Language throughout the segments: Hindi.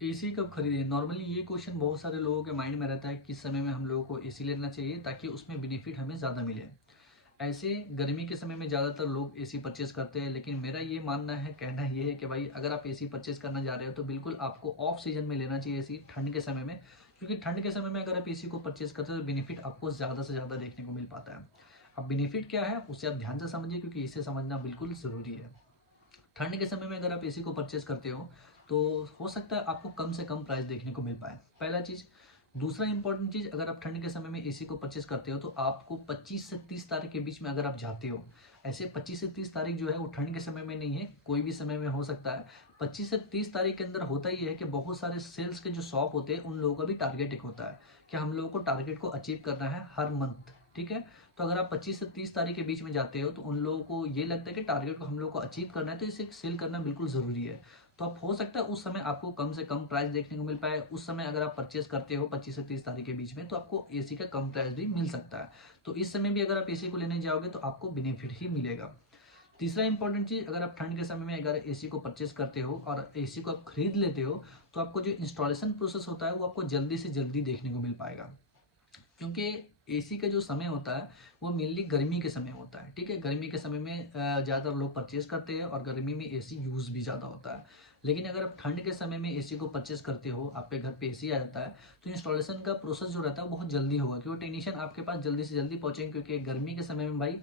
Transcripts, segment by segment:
एसी कब खरीदें? नॉर्मली ये क्वेश्चन बहुत सारे लोगों के माइंड में रहता है किस समय में हम लोगों को एसी लेना चाहिए ताकि उसमें बेनिफिट हमें ज़्यादा मिले। ऐसे गर्मी के समय में ज़्यादातर लोग एसी परचेज़ करते हैं, लेकिन मेरा ये मानना है, कहना ये है कि भाई अगर आप एसी परचेज़ करना जा रहे हो तो बिल्कुल आपको ऑफ सीजन में लेना चाहिए एसी, ठंड के समय में। क्योंकि ठंड के समय में अगर आप एसी को परचेज़ करते हो तो बेनिफिट आपको ज़्यादा से ज़्यादा देखने को मिल पाता है। अब बेनिफिट क्या है उसे आप ध्यान से समझिए, क्योंकि इसे समझना बिल्कुल ज़रूरी है। ठंड के समय में अगर आप एसी को परचेज करते हो तो हो सकता है आपको कम से कम प्राइस देखने को मिल पाए, पहला चीज़। दूसरा इंपॉर्टेंट चीज़, अगर आप ठंड के समय में एसी को परचेज करते हो तो आपको 25 से 30 तारीख के बीच में अगर आप जाते हो, ऐसे 25 से 30 तारीख जो है वो ठंड के समय में नहीं है, कोई भी समय में हो सकता है। 25 से 30 तारीख के अंदर होता ही है कि बहुत सारे सेल्स के जो शॉप होते हैं उन लोगों का भी टारगेट एक होता है कि हम लोगों को टारगेट को अचीव करना है हर मंथ, ठीक है। तो अगर आप 25 से 30 तारीख के बीच में जाते हो तो उन लोगों को ये लगता है कि टारगेट को हम लोग को अचीव करना है, तो इसे सेल करना बिल्कुल ज़रूरी है। तो आप हो सकता है उस समय आपको कम से कम प्राइस देखने को मिल पाए। उस समय अगर आप परचेस करते हो 25 से 30 तारीख के बीच में तो आपको एसी का कम प्राइस भी मिल सकता है। तो इस समय भी अगर आप एसी को लेने जाओगे तो आपको बेनिफिट ही मिलेगा। तीसरा इंपॉर्टेंट चीज़, अगर आप ठंड के समय में अगर एसी को परचेस करते हो और एसी को आप खरीद लेते हो तो आपको जो इंस्टॉलेशन प्रोसेस होता है वो आपको जल्दी से जल्दी देखने को मिल पाएगा। क्योंकि एसी का जो समय होता है वो मेनली गर्मी के समय होता है, ठीक है। गर्मी के समय में ज़्यादातर लोग परचेज करते हैं और गर्मी में एसी यूज़ भी ज़्यादा होता है। लेकिन अगर आप ठंड के समय में एसी को परचेज करते हो, आपके घर पे एसी आ जाता है, तो इंस्टॉलेशन का प्रोसेस जो रहता है वो बहुत जल्दी होगा, क्योंकि टेक्नीशियन आपके पास जल्दी से जल्दी पहुँचेंगे। क्योंकि गर्मी के समय में भाई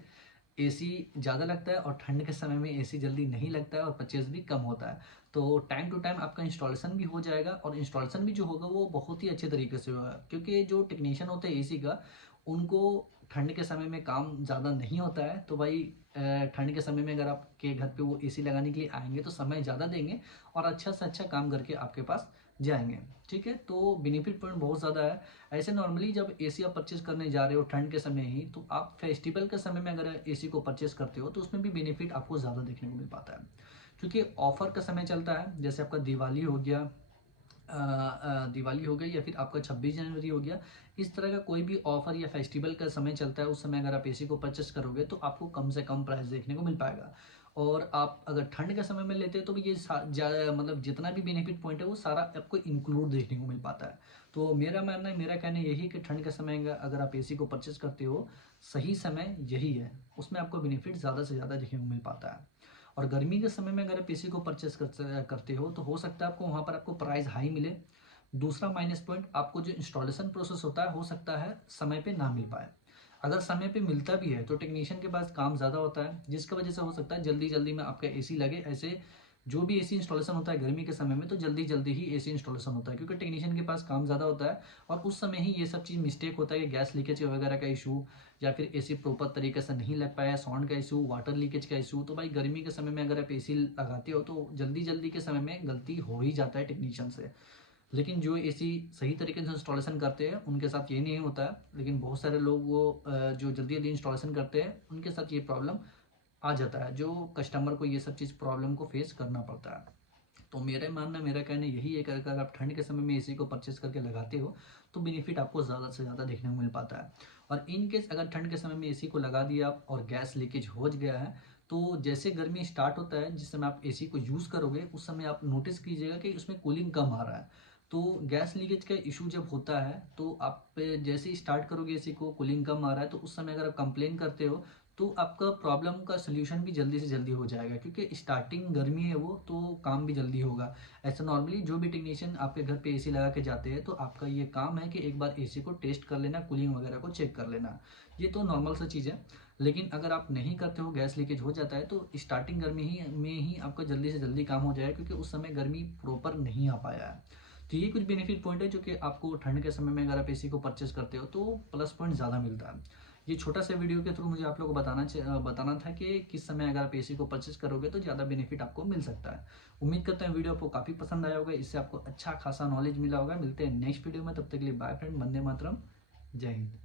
एसी ज़्यादा लगता है और ठंड के समय में एसी जल्दी नहीं लगता है और परचेज भी कम होता है। तो टाइम टू टाइम आपका इंस्टॉलेशन भी हो जाएगा और इंस्टॉलेशन भी जो होगा वो बहुत ही अच्छे तरीके से होगा, क्योंकि जो टेक्नीशियन होते हैं एसी का, उनको ठंड के समय में काम ज़्यादा नहीं होता है। तो भाई ठंड के समय में अगर आपके घर पे वो एसी लगाने के लिए आएंगे तो समय ज़्यादा देंगे और अच्छा से अच्छा काम करके आपके पास जाएंगे, ठीक है। तो बेनिफिट पॉइंट बहुत ज़्यादा है। ऐसे नॉर्मली जब एसी आप परचेज करने जा रहे हो ठंड के समय ही, तो आप फेस्टिवल के समय में अगर एसी को परचेज करते हो तो उसमें भी बेनिफिट आपको ज़्यादा देखने को मिल पाता है। क्योंकि ऑफर का समय चलता है, जैसे आपका दिवाली हो गया, दिवाली हो गई, या फिर आपका 26 जनवरी हो गया। इस तरह का कोई भी ऑफर या फेस्टिवल का समय चलता है, उस समय अगर आप एसी को परचेस करोगे तो आपको कम से कम प्राइस देखने को मिल पाएगा। और आप अगर ठंड के समय में लेते हो तो ये मतलब जितना भी बेनिफिट पॉइंट है वो सारा आपको इंक्लूड देखने को मिल पाता है। तो मेरा मानना है, मेरा कहना यही है कि ठंड के समय अगर आप एसी को परचेस करते हो, सही समय यही है, उसमें आपको बेनिफिट ज़्यादा से ज़्यादा देखने को मिल पाता है। और गर्मी के समय में अगर आप पीसी को परचेस करते हो तो हो सकता है आपको वहाँ पर आपको प्राइस हाई मिले। दूसरा माइनस पॉइंट, आपको जो इंस्टॉलेशन प्रोसेस होता है हो सकता है समय पे ना मिल पाए। अगर समय पे मिलता भी है तो टेक्नीशियन के पास काम ज़्यादा होता है, जिसकी वजह से हो सकता है जल्दी जल्दी में आपका एसी लगे। ऐसे जो भी एसी इंस्टॉलेशन होता है गर्मी के समय में तो जल्दी जल्दी ही एसी इंस्टॉलेशन होता है, क्योंकि टेक्नीशियन के पास काम ज़्यादा होता है और उस समय ही ये सब चीज़ मिस्टेक होता है कि गैस लीकेज वगैरह का इशू, या फिर एसी प्रॉपर तरीके से नहीं लग पाया, साउंड का इशू, वाटर लीकेज का इशू। तो भाई गर्मी के समय में अगर आप एसी लगाते हो तो जल्दी जल्दी के समय में गलती हो ही जाता है टेक्नीशियन से। लेकिन जो एसी सही तरीके से इंस्टॉलेशन करते हैं उनके साथ ये नहीं होता है। लेकिन बहुत सारे लोग वो जो जल्दी जल्दी इंस्टॉलेशन करते हैं उनके साथ ये प्रॉब्लम आ जाता है, जो कस्टमर को ये सब चीज़ प्रॉब्लम को फेस करना पड़ता है। तो मेरा मानना, मेरा कहना यही है कि अगर आप ठंड के समय में एसी को परचेस करके लगाते हो तो बेनिफिट आपको ज़्यादा से ज़्यादा देखने को मिल पाता है। और इन केस अगर ठंड के समय में एसी को लगा दिया आप और गैस लीकेज हो गया है, तो जैसे गर्मी स्टार्ट होता है, जिस समय आप एसी को यूज़ करोगे उस समय आप नोटिस कीजिएगा कि उसमें कूलिंग कम आ रहा है। तो गैस लीकेज का इशू जब होता है तो आप जैसे ही स्टार्ट करोगे एसी को, कूलिंग कम आ रहा है, तो उस समय अगर आप कंप्लेन करते हो तो आपका प्रॉब्लम का सोल्यूशन भी जल्दी से जल्दी हो जाएगा, क्योंकि स्टार्टिंग गर्मी है वो, तो काम भी जल्दी होगा। ऐसा नॉर्मली जो भी टेक्नीशियन आपके घर पे एसी लगा के जाते हैं तो आपका ये काम है कि एक बार एसी को टेस्ट कर लेना, कूलिंग वगैरह को चेक कर लेना। ये तो नॉर्मल सा चीज़ है। लेकिन अगर आप नहीं करते हो, गैस लीकेज हो जाता है, तो स्टार्टिंग गर्मी ही में ही आपका जल्दी से जल्दी काम हो जाएगा, क्योंकि उस समय गर्मी प्रॉपर नहीं आ पाया है। तो ये कुछ बेनिफिट पॉइंट है जो कि आपको ठंड के समय में अगर आप एसी को परचेस करते हो तो प्लस पॉइंट ज़्यादा मिलता है। ये छोटा सा वीडियो के थ्रू मुझे आप लोगों को बताना था कि किस समय अगर आप एसी को परचेस करोगे तो ज़्यादा बेनिफिट आपको मिल सकता है। उम्मीद करते हैं वीडियो आपको काफ़ी पसंद आया होगा, इससे आपको अच्छा खासा नॉलेज मिला होगा। मिलते हैं नेक्स्ट वीडियो में, तब तक के लिए बाय फ्रेंड, वंदे मातरम, जय हिंद।